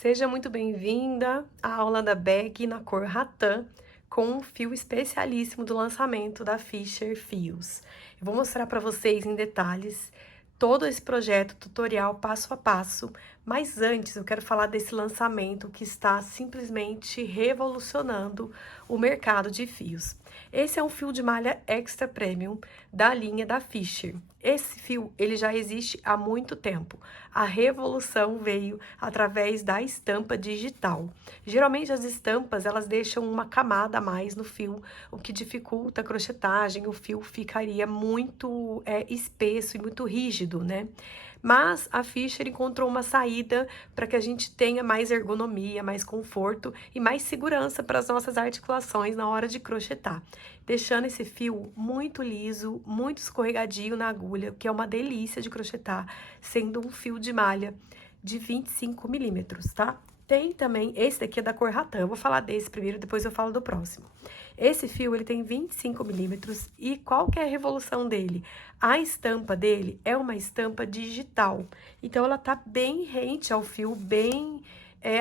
Seja muito bem-vinda à aula da bag na cor ratã, com um fio especialíssimo do lançamento da Fischer Fios. Eu vou mostrar para vocês em detalhes todo esse projeto tutorial passo a passo, mas antes eu quero falar desse lançamento que está simplesmente revolucionando o mercado de fios. Esse é um fio de malha extra premium da linha da Fischer. Esse fio, ele já existe há muito tempo. A revolução veio através da estampa digital. Geralmente as estampas, elas deixam uma camada a mais no fio, o que dificulta a crochetagem, o fio ficaria muito espesso e muito rígido, né? Mas a Fischer encontrou uma saída para que a gente tenha mais ergonomia, mais conforto e mais segurança para as nossas articulações na hora de crochetar, deixando esse fio muito liso, muito escorregadio na agulha, que é uma delícia de crochetar, sendo um fio de malha de 25 milímetros, tá? Tem também, esse daqui é da cor ratã, eu vou falar desse primeiro, depois eu falo do próximo. Esse fio, ele tem 25 milímetros e qual que é a revolução dele? A estampa dele é uma estampa digital, então ela tá bem rente ao fio, bem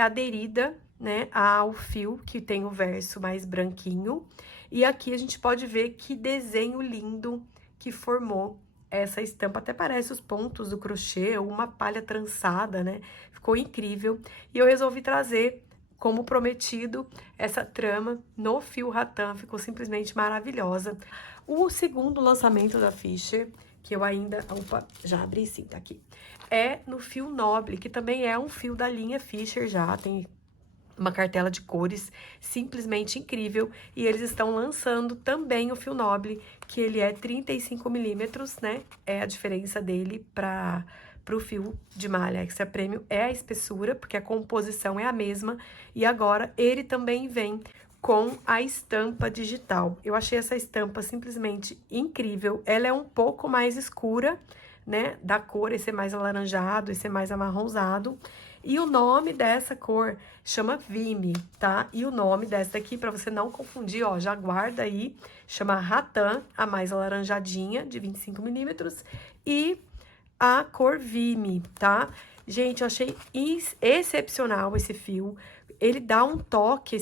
aderida, né, ao fio que tem o verso mais branquinho. E aqui a gente pode ver que desenho lindo que formou essa estampa, até parece os pontos do crochê ou uma palha trançada, né? Ficou incrível. E eu resolvi trazer, como prometido, essa trama no fio ratã, ficou simplesmente maravilhosa. O segundo lançamento da Fischer, que eu ainda... Opa, já abri sim, tá aqui. É no fio noble, que também é um fio da linha Fischer já, tem uma cartela de cores simplesmente incrível, e eles estão lançando também o fio noble, que ele é 35 milímetros, né? É a diferença dele para o fio de malha extra premium, é a espessura, porque a composição é a mesma, e agora ele também vem com a estampa digital. Eu achei essa estampa simplesmente incrível, ela é um pouco mais escura, né, da cor, esse é mais alaranjado, esse é mais amarronzado, e o nome dessa cor chama Vime, tá? E o nome dessa daqui, pra você não confundir, ó, já guarda aí, chama Ratã, a mais alaranjadinha, de 25 milímetros, e a cor Vime, tá? Gente, eu achei excepcional esse fio. Ele dá um toque,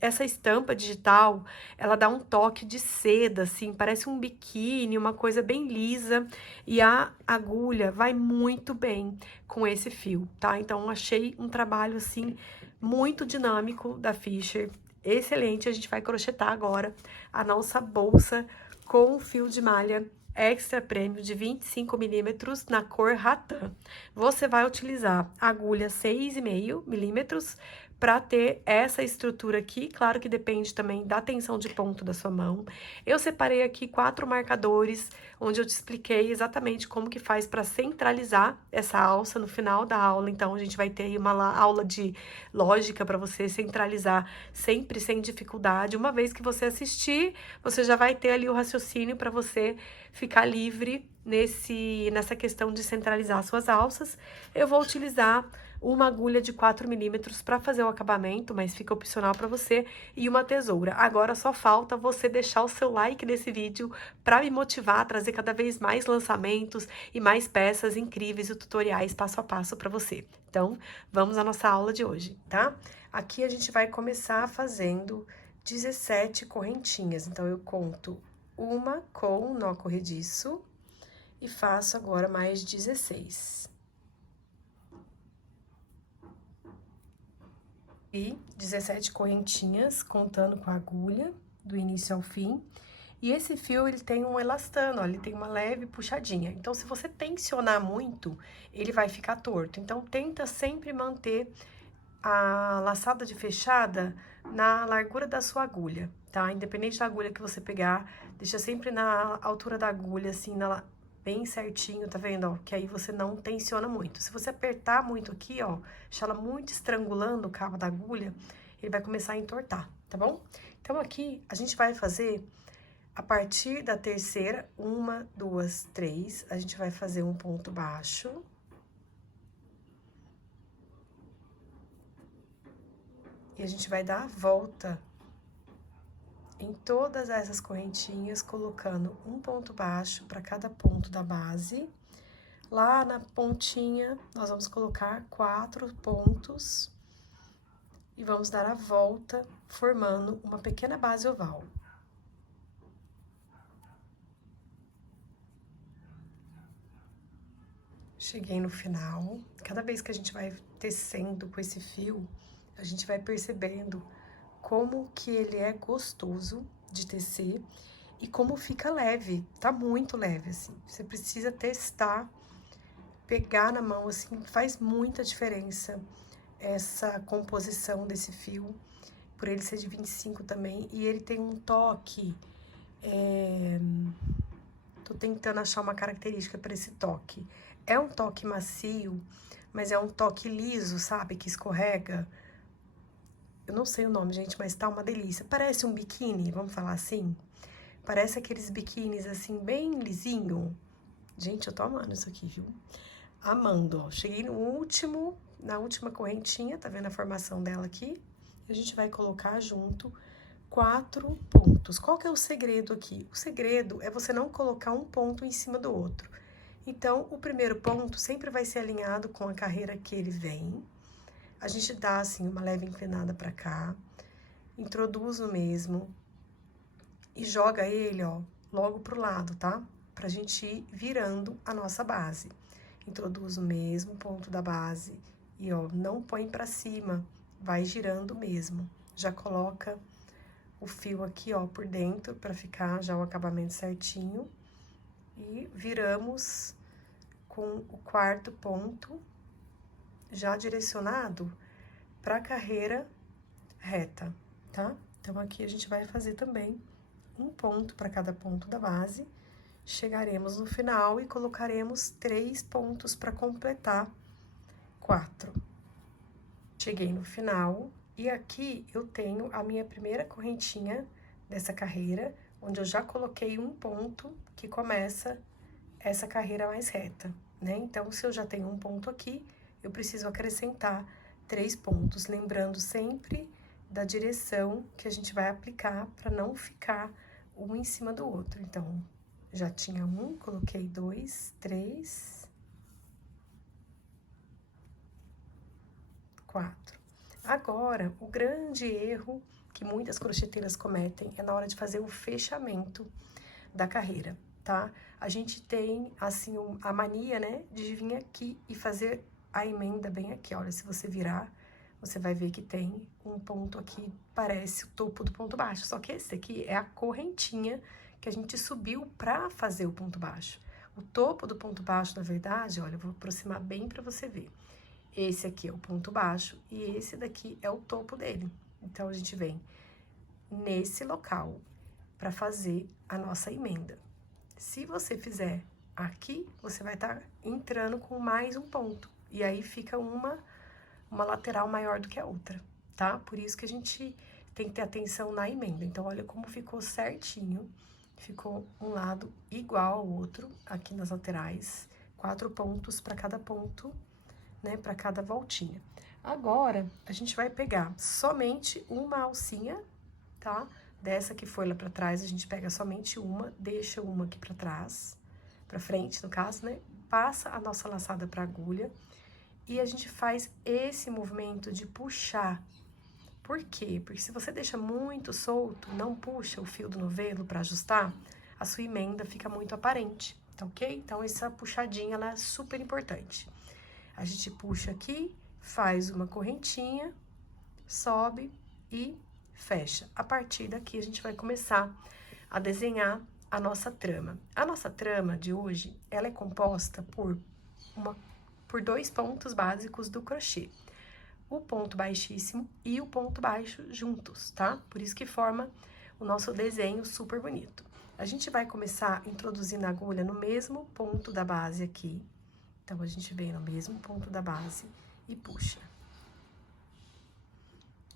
essa estampa digital, ela dá um toque de seda, assim, parece um biquíni, uma coisa bem lisa. E a agulha vai muito bem com esse fio, tá? Então, achei um trabalho, assim, muito dinâmico da Fischer. Excelente, a gente vai crochetar agora a nossa bolsa com fio de malha extra premium de 25 milímetros na cor ratã. Você vai utilizar agulha 6,5 milímetros para ter essa estrutura aqui. Claro que depende também da tensão de ponto da sua mão. Eu separei aqui 4 marcadores, onde eu te expliquei exatamente como que faz para centralizar essa alça no final da aula. Então, a gente vai ter aí uma aula de lógica para você centralizar sempre sem dificuldade. Uma vez que você assistir, você já vai ter ali o raciocínio para você ficar livre nessa questão de centralizar suas alças. Eu vou utilizar uma agulha de 4 milímetros para fazer o acabamento, mas fica opcional para você, e uma tesoura. Agora só falta você deixar o seu like nesse vídeo para me motivar a trazer cada vez mais lançamentos e mais peças incríveis e tutoriais passo a passo para você. Então, vamos à nossa aula de hoje, tá? Aqui a gente vai começar fazendo 17 correntinhas. Então, eu conto uma com nó corrediço e faço agora mais 16. E 17 correntinhas, contando com a agulha, do início ao fim. E esse fio, ele tem um elastano, ó, ele tem uma leve puxadinha. Então, se você tensionar muito, ele vai ficar torto. Então, tenta sempre manter a laçada de fechada na largura da sua agulha, tá? Independente da agulha que você pegar, deixa sempre na altura da agulha, assim, bem certinho, tá vendo, ó? Que aí você não tensiona muito. Se você apertar muito aqui, ó, deixar ela muito estrangulando o cabo da agulha, ele vai começar a entortar, tá bom? Então, aqui, a gente vai fazer, a partir da terceira, 1, 2, 3, a gente vai fazer um ponto baixo. E a gente vai dar a volta em todas essas correntinhas, colocando um ponto baixo para cada ponto da base. Lá na pontinha, nós vamos colocar 4 pontos e vamos dar a volta, formando uma pequena base oval. Cheguei no final. Cada vez que a gente vai tecendo com esse fio, a gente vai percebendo como que ele é gostoso de tecer e como fica leve. Tá muito leve, assim. Você precisa testar, pegar na mão, assim, faz muita diferença essa composição desse fio, por ele ser de 25 também. E ele tem um toque, tô tentando achar uma característica para esse toque. É um toque macio, mas é um toque liso, sabe? Que escorrega. Eu não sei o nome, gente, mas tá uma delícia. Parece um biquíni, vamos falar assim? Parece aqueles biquínis, assim, bem lisinho. Gente, eu tô amando isso aqui, viu? Amando, ó. Cheguei no último, na última correntinha, tá vendo a formação dela aqui? A gente vai colocar junto 4 pontos. Qual que é o segredo aqui? O segredo é você não colocar um ponto em cima do outro. Então, o primeiro ponto sempre vai ser alinhado com a carreira que ele vem. A gente dá, assim, uma leve inclinada pra cá, introduz no mesmo e joga ele, ó, logo pro lado, tá? Pra gente ir virando a nossa base. Introduz o mesmo ponto da base e, ó, não põe pra cima, vai girando mesmo. Já coloca o fio aqui, ó, por dentro, pra ficar já o acabamento certinho. E viramos com o 4º ponto já direcionado para a carreira reta, tá? Então, aqui a gente vai fazer também um ponto para cada ponto da base. Chegaremos no final e colocaremos 3 pontos para completar 4. Cheguei no final e aqui eu tenho a minha primeira correntinha dessa carreira, onde eu já coloquei um ponto que começa essa carreira mais reta, né? Então, se eu já tenho um ponto aqui, eu preciso acrescentar 3 pontos, lembrando sempre da direção que a gente vai aplicar para não ficar um em cima do outro. Então, já tinha um, coloquei 2, 3, 4. Agora, o grande erro que muitas crocheteiras cometem é na hora de fazer o fechamento da carreira, tá? A gente tem, assim, a mania, né, de vir aqui e fazer a emenda bem aqui. Olha, se você virar, você vai ver que tem um ponto aqui, parece o topo do ponto baixo. Só que esse aqui é a correntinha que a gente subiu pra fazer o ponto baixo. O topo do ponto baixo, na verdade, olha, eu vou aproximar bem pra você ver. Esse aqui é o ponto baixo e esse daqui é o topo dele. Então, a gente vem nesse local pra fazer a nossa emenda. Se você fizer aqui, você vai estar entrando com mais um ponto. E aí fica uma lateral maior do que a outra, tá? Por isso que a gente tem que ter atenção na emenda. Então, olha como ficou certinho. Ficou um lado igual ao outro aqui nas laterais. 4 pontos para cada ponto, né? Para cada voltinha. Agora, a gente vai pegar somente uma alcinha, tá? Dessa que foi lá pra trás, a gente pega somente uma, deixa uma aqui pra trás, pra frente, no caso, né? Passa a nossa laçada pra agulha e a gente faz esse movimento de puxar. Por quê? Porque se você deixa muito solto, não puxa o fio do novelo pra ajustar, a sua emenda fica muito aparente, tá ok? Então, essa puxadinha, ela é super importante. A gente puxa aqui, faz uma correntinha, sobe e fecha. A partir daqui, a gente vai começar a desenhar a nossa trama. A nossa trama de hoje, ela é composta por 2 pontos básicos do crochê. O ponto baixíssimo e o ponto baixo juntos, tá? Por isso que forma o nosso desenho super bonito. A gente vai começar introduzindo a agulha no mesmo ponto da base aqui. Então, a gente vem no mesmo ponto da base e puxa.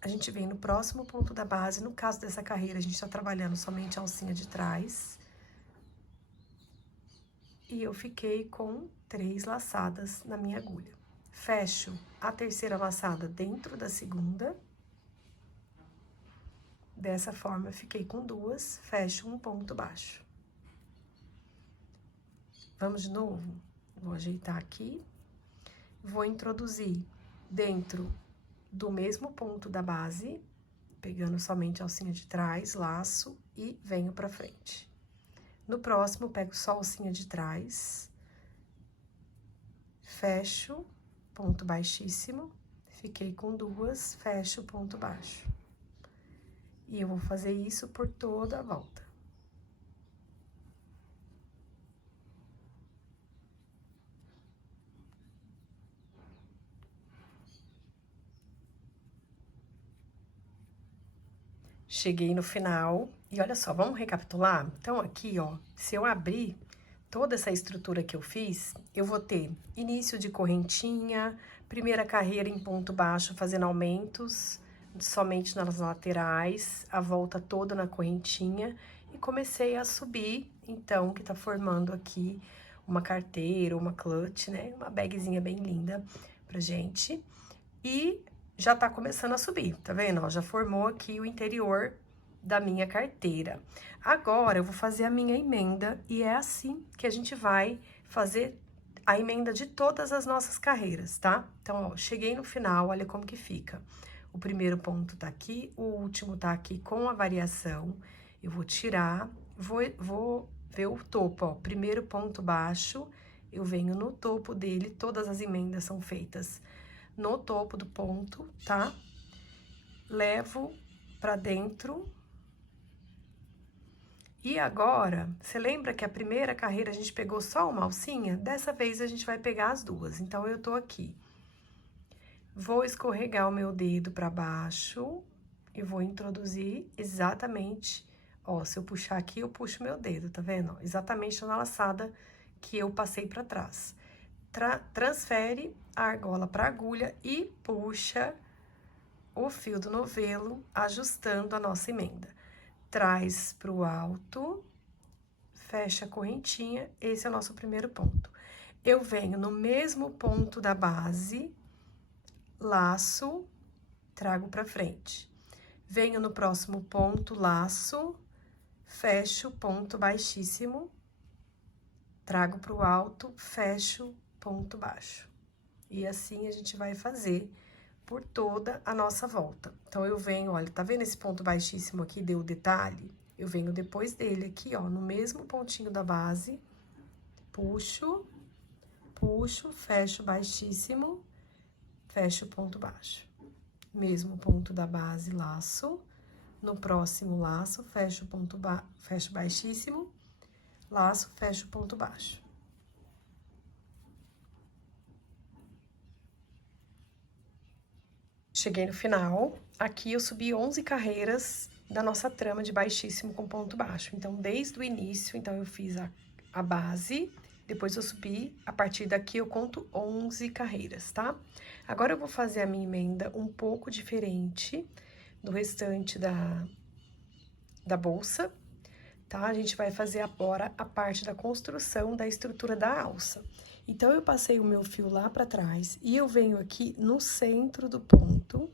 A gente vem no próximo ponto da base, no caso dessa carreira, a gente tá trabalhando somente a alcinha de trás. E eu fiquei com 3 laçadas na minha agulha. Fecho a terceira laçada dentro da segunda. Dessa forma, eu fiquei com 2, fecho um ponto baixo. Vamos de novo? Vou ajeitar aqui. Vou introduzir dentro do mesmo ponto da base, pegando somente a alcinha de trás, laço e venho pra frente. No próximo, pego só a alcinha de trás, fecho, ponto baixíssimo, fiquei com duas, fecho, ponto baixo. E eu vou fazer isso por toda a volta. Cheguei no final e olha só, vamos recapitular? Então, aqui, ó, se eu abrir toda essa estrutura que eu fiz, eu vou ter início de correntinha, primeira carreira em ponto baixo, fazendo aumentos somente nas laterais, a volta toda na correntinha, e comecei a subir, então, que tá formando aqui uma carteira, uma clutch, né? Uma bagzinha bem linda pra gente. E já tá começando a subir, tá vendo? Ó, já formou aqui o interior da minha carteira. Agora, eu vou fazer a minha emenda e é assim que a gente vai fazer a emenda de todas as nossas carreiras, tá? Então, ó, cheguei no final, olha como que fica. O primeiro ponto tá aqui, o último tá aqui com a variação. Eu vou tirar, vou ver o topo, ó, primeiro ponto baixo, eu venho no topo dele, todas as emendas são feitas no topo do ponto, tá? Levo pra dentro. E agora, você lembra que a primeira carreira a gente pegou só uma alcinha? Dessa vez a gente vai pegar as duas. Então, eu tô aqui. Vou escorregar o meu dedo pra baixo e vou introduzir exatamente, ó, se eu puxar aqui, eu puxo meu dedo, tá vendo? Exatamente na laçada que eu passei pra trás. Transfere a argola pra agulha e puxa o fio do novelo, ajustando a nossa emenda. Traz pro alto, fecha a correntinha, esse é o nosso primeiro ponto. Eu venho no mesmo ponto da base, laço, trago pra frente. Venho no próximo ponto, laço, fecho, ponto baixíssimo, trago pro alto, fecho, ponto baixo. E assim a gente vai fazer por toda a nossa volta. Então, eu venho, olha, tá vendo esse ponto baixíssimo aqui, deu detalhe? Eu venho depois dele aqui, ó, no mesmo pontinho da base, puxo, puxo, fecho baixíssimo, fecho ponto baixo. Mesmo ponto da base, laço, no próximo laço, fecho ponto fecho baixíssimo, laço, fecho ponto baixo. Cheguei no final, aqui eu subi 11 carreiras da nossa trama de baixíssimo com ponto baixo. Então, desde o início, então, eu fiz a base, depois eu subi, a partir daqui eu conto 11 carreiras, tá? Agora, eu vou fazer a minha emenda um pouco diferente do restante da bolsa, tá? A gente vai fazer agora a parte da construção da estrutura da alça. Então, eu passei o meu fio lá pra trás e eu venho aqui no centro do ponto,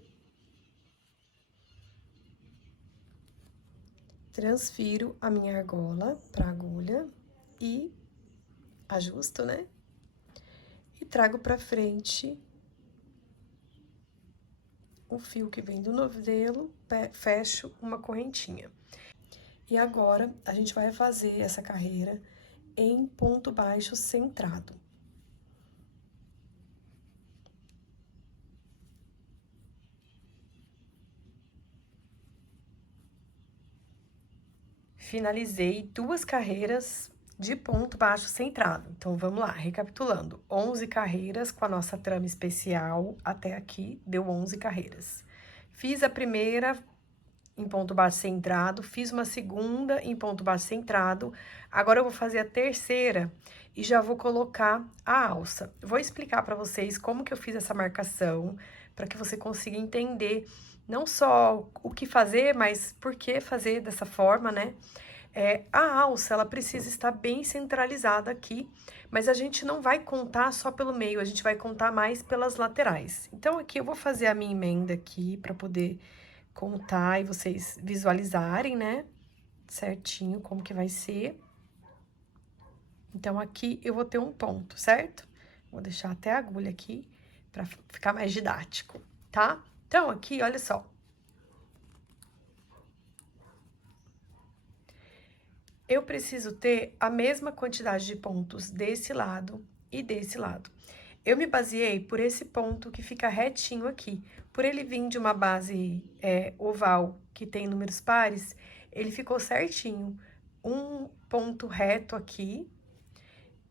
transfiro a minha argola pra agulha e ajusto, né? E trago pra frente o fio que vem do novelo, fecho uma correntinha. E agora, a gente vai fazer essa carreira em ponto baixo centrado. Finalizei duas carreiras de ponto baixo centrado. Então, vamos lá, recapitulando. 11 carreiras com a nossa trama especial até aqui, deu 11 carreiras. Fiz a primeira em ponto baixo centrado, fiz uma segunda em ponto baixo centrado, agora eu vou fazer a terceira e já vou colocar a alça. Vou explicar para vocês como que eu fiz essa marcação, para que você consiga entender não só o que fazer, mas por que fazer dessa forma, né? A alça, ela precisa estar bem centralizada aqui, mas a gente não vai contar só pelo meio, a gente vai contar mais pelas laterais. Então, aqui eu vou fazer a minha emenda aqui para poder contar e vocês visualizarem, né, certinho como que vai ser. Então, aqui eu vou ter um ponto, certo? Vou deixar até a agulha aqui pra ficar mais didático, tá? Então, aqui, olha só. Eu preciso ter a mesma quantidade de pontos desse lado e desse lado. Eu me baseei por esse ponto que fica retinho aqui. Por ele vir de uma base oval que tem números pares, ele ficou certinho. Um ponto reto aqui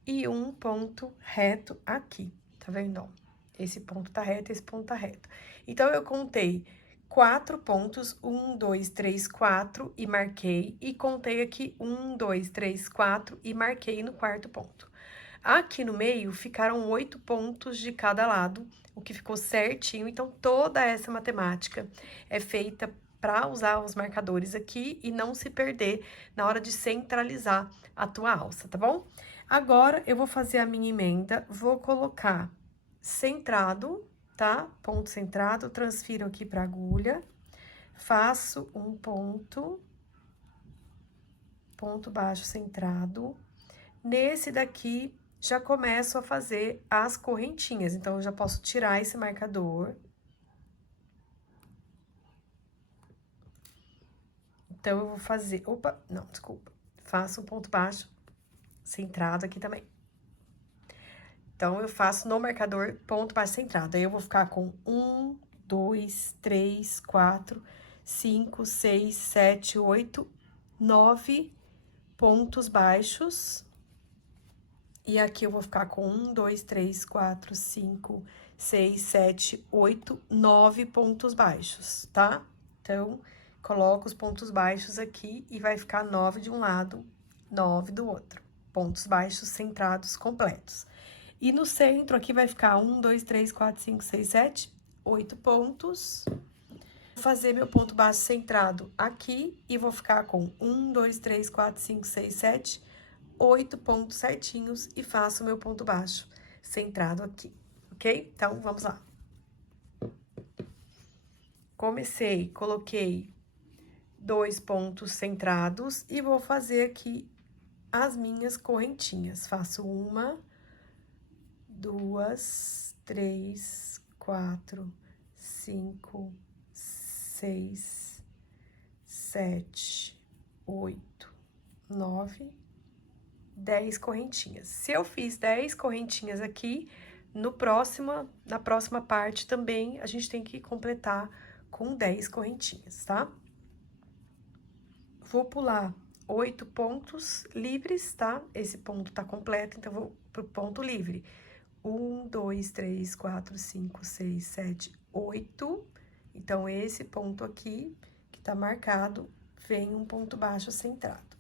e um ponto reto aqui, tá vendo? Ó, esse ponto tá reto, esse ponto tá reto. Então, eu contei 4 pontos, 1, 2, 3, 4, e marquei, e contei aqui 1, 2, 3, 4, e marquei no quarto ponto. Aqui no meio, ficaram 8 pontos de cada lado, o que ficou certinho. Então, toda essa matemática é feita para usar os marcadores aqui e não se perder na hora de centralizar a tua alça, tá bom? Agora, eu vou fazer a minha emenda, vou colocar centrado, tá? Ponto centrado, transfiro aqui pra agulha, faço um ponto, ponto baixo centrado. Nesse daqui, já começo a fazer as correntinhas, então, eu já posso tirar esse marcador. Então, eu vou fazer... Opa, não, desculpa. Faço um ponto baixo centrado aqui também. Então, eu faço no marcador ponto baixo centrado. Aí, eu vou ficar com 1, 2, 3, 4, 5, 6, 7, 8, 9 pontos baixos. E aqui eu vou ficar com 1, 2, 3, 4, 5, 6, 7, 8, 9 pontos baixos, tá? Então, coloco os pontos baixos aqui e vai ficar 9 de um lado, 9 do outro. Pontos baixos centrados completos. E no centro aqui vai ficar 1, 2, 3, 4, 5, 6, 7, 8 pontos. Vou fazer meu ponto baixo centrado aqui e vou ficar com 1, 2, 3, 4, 5, 6, 7, 8 pontos certinhos e faço meu ponto baixo centrado aqui, ok? Então, vamos lá. Comecei, coloquei 2 pontos centrados e vou fazer aqui as minhas correntinhas. Faço 1, 2, 3, 4, 5, 6, 7, 8, 9, 10 correntinhas. Se eu fiz 10 correntinhas aqui, na próxima parte também a gente tem que completar com 10 correntinhas, tá? Vou pular 8 pontos livres, tá? Esse ponto tá completo, então vou pro ponto livre. 1, 2, 3, 4, 5, 6, 7, 8. Então, esse ponto aqui, que tá marcado, vem um ponto baixo centrado.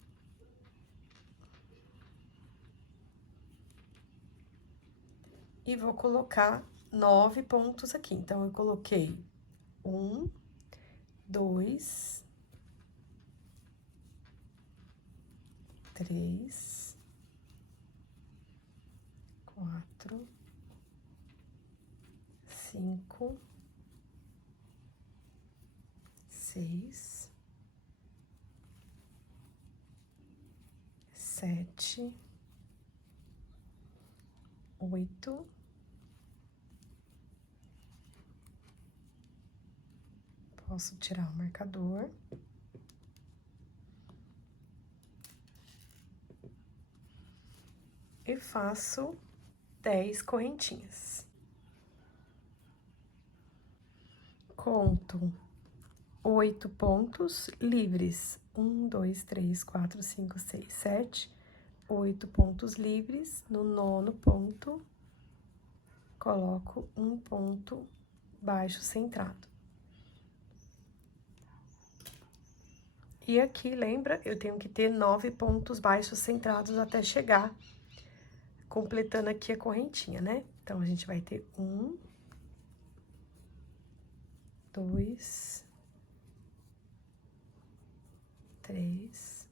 E vou colocar 9 pontos aqui. Então, eu coloquei 1, 2, 3, 4, 5, 6, 7, 8, posso tirar o marcador. E faço 10 correntinhas. Conto 8 pontos livres. 1, 2, 3, 4, 5, 6, 7, 8 pontos livres. No 9º ponto, coloco um ponto baixo centrado. E aqui, lembra, eu tenho que ter 9 pontos baixos centrados até chegar, completando aqui a correntinha, né? Então, a gente vai ter 1, 2, 3,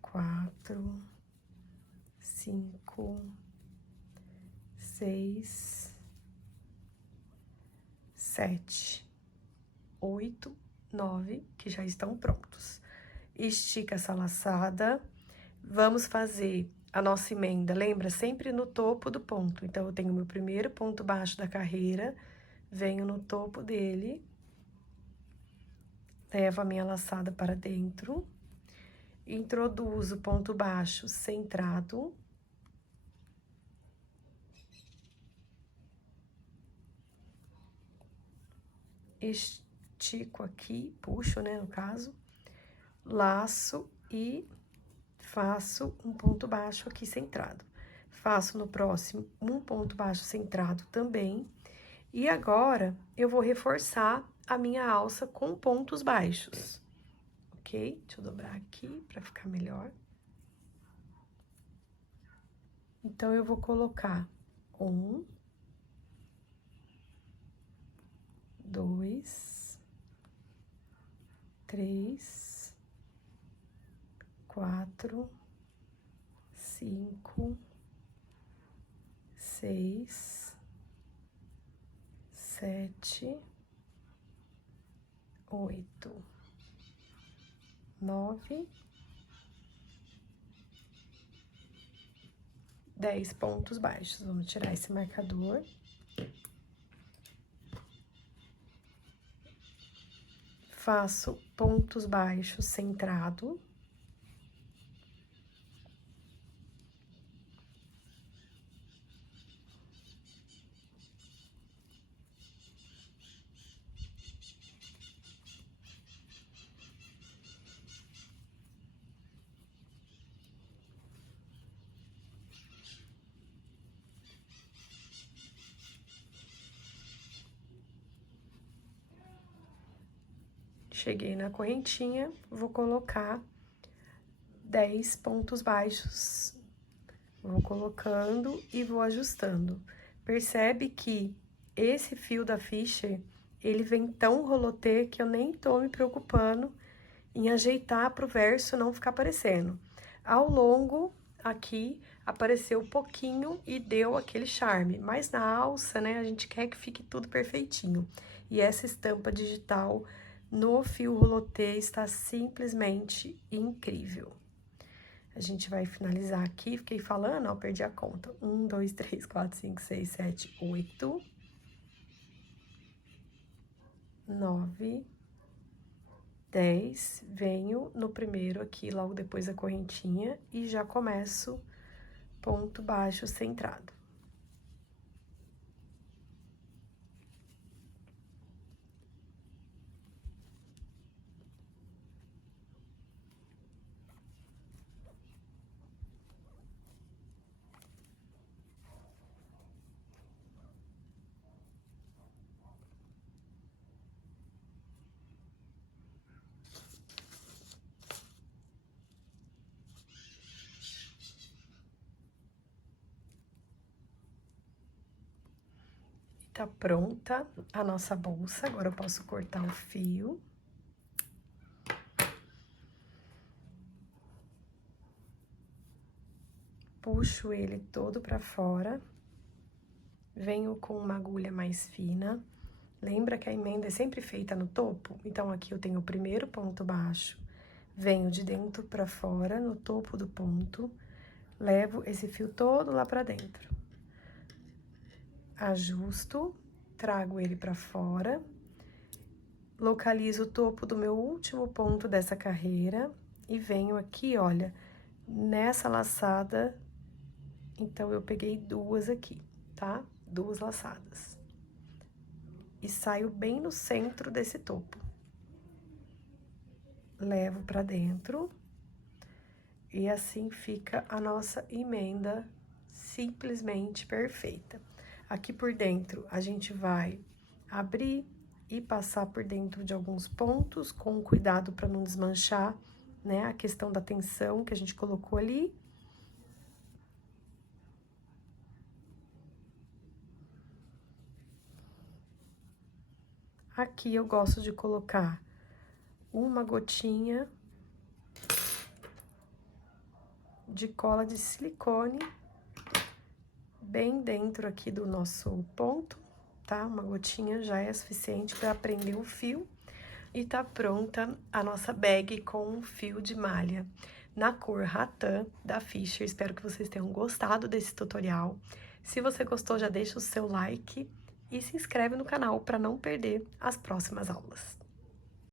4, 5, 6, 7, 8, 9, que já estão prontos. estica essa laçada. Vamos fazer a nossa emenda, lembra? Sempre no topo do ponto. Então, eu tenho meu primeiro ponto baixo da carreira, venho no topo dele, levo a minha laçada para dentro, introduzo o ponto baixo centrado, estico aqui, puxo, né, no caso, laço e faço um ponto baixo aqui centrado. Faço no próximo um ponto baixo centrado também. E agora, eu vou reforçar a minha alça com pontos baixos, ok? Deixa eu dobrar aqui pra ficar melhor. Então, eu vou colocar 1, 2, 3, 4, 5, 6, 7, 8, 9, 10 pontos baixos. Vamos tirar esse marcador. Faço pontos baixos centrado. Cheguei na correntinha, vou colocar 10 pontos baixos. Vou colocando e vou ajustando. Percebe que esse fio da Fisher, ele vem tão rolotê que eu nem tô me preocupando em ajeitar pro verso não ficar aparecendo. Ao longo, aqui, apareceu um pouquinho e deu aquele charme. Mas na alça, né, a gente quer que fique tudo perfeitinho. E essa estampa digital no fio rolotê está simplesmente incrível. A gente vai finalizar aqui, fiquei falando, ó, perdi a conta. 1, 2, 3, 4, 5, 6, 7, 8, 9, 10. Venho no primeiro aqui, logo depois da correntinha, e já começo ponto baixo centrado. Tá pronta a nossa bolsa, agora eu posso cortar o fio. Puxo ele todo pra fora, venho com uma agulha mais fina. Lembra que a emenda é sempre feita no topo? Então, aqui eu tenho o primeiro ponto baixo, venho de dentro pra fora, no topo do ponto, levo esse fio todo lá pra dentro. Ajusto, trago ele pra fora, localizo o topo do meu último ponto dessa carreira e venho aqui, olha, nessa laçada, então, eu peguei 2 aqui, tá? 2 laçadas. E saio bem no centro desse topo. Levo pra dentro. E assim fica a nossa emenda simplesmente perfeita. Aqui por dentro, a gente vai abrir e passar por dentro de alguns pontos, com cuidado para não desmanchar, né? A questão da tensão que a gente colocou ali. Aqui eu gosto de colocar uma gotinha de cola de silicone bem dentro aqui do nosso ponto, tá? Uma gotinha já é suficiente para prender o fio. E tá pronta a nossa bag com fio de malha na cor ratã da Fisher. Espero que vocês tenham gostado desse tutorial. Se você gostou, já deixa o seu like e se inscreve no canal para não perder as próximas aulas.